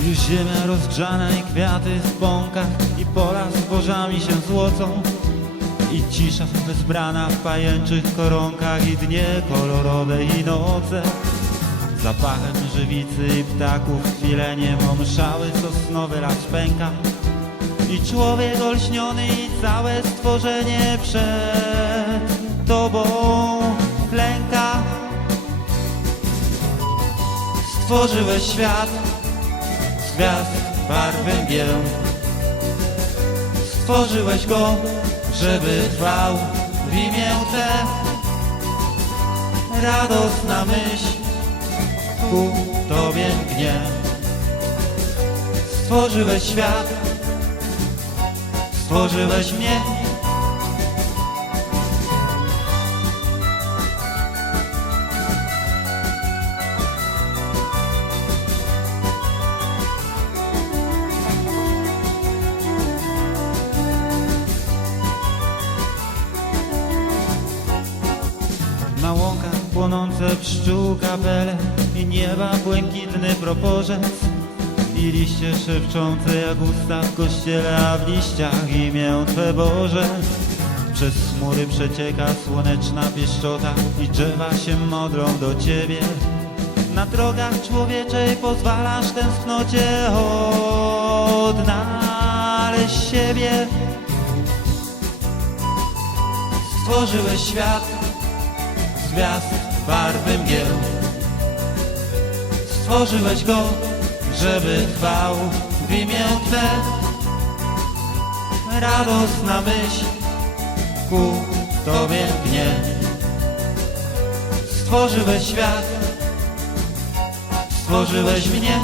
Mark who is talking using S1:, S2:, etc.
S1: Ziemia rozgrzana i kwiaty w pąkach I pola zbożami się złocą. I cisza wezbrana w pajęczych koronkach I dnie kolorowe i noce. Zapachem żywicy i ptaków chwilenie Omszały sosnowy las pęka. I człowiek olśniony i całe stworzenie przed Tobą klęka. Stworzyłeś świat z gwiazd, barwy mgieł Stworzyłeś go, żeby trwał w imię Te Radosna myśl ku Tobie gnie. Stworzyłeś świat Stworzyłeś mnie Na łąkach płonące pszczół kapele I nieba błękitny proporzec. I liście szepczące jak usta w kościele A w liściach imię Twe Boże. Przez chmury przecieka słoneczna pieszczota I drzewa się modlą do Ciebie. Na drogach człowieczej pozwalasz tęsknocie Odnaleźć siebie. Stworzyłeś świat gwiazd barwy mgieł Stworzyłeś go, żeby trwał w imię Twe. Radosna myśl ku Tobie gnie. Stworzyłeś świat Stworzyłeś mnie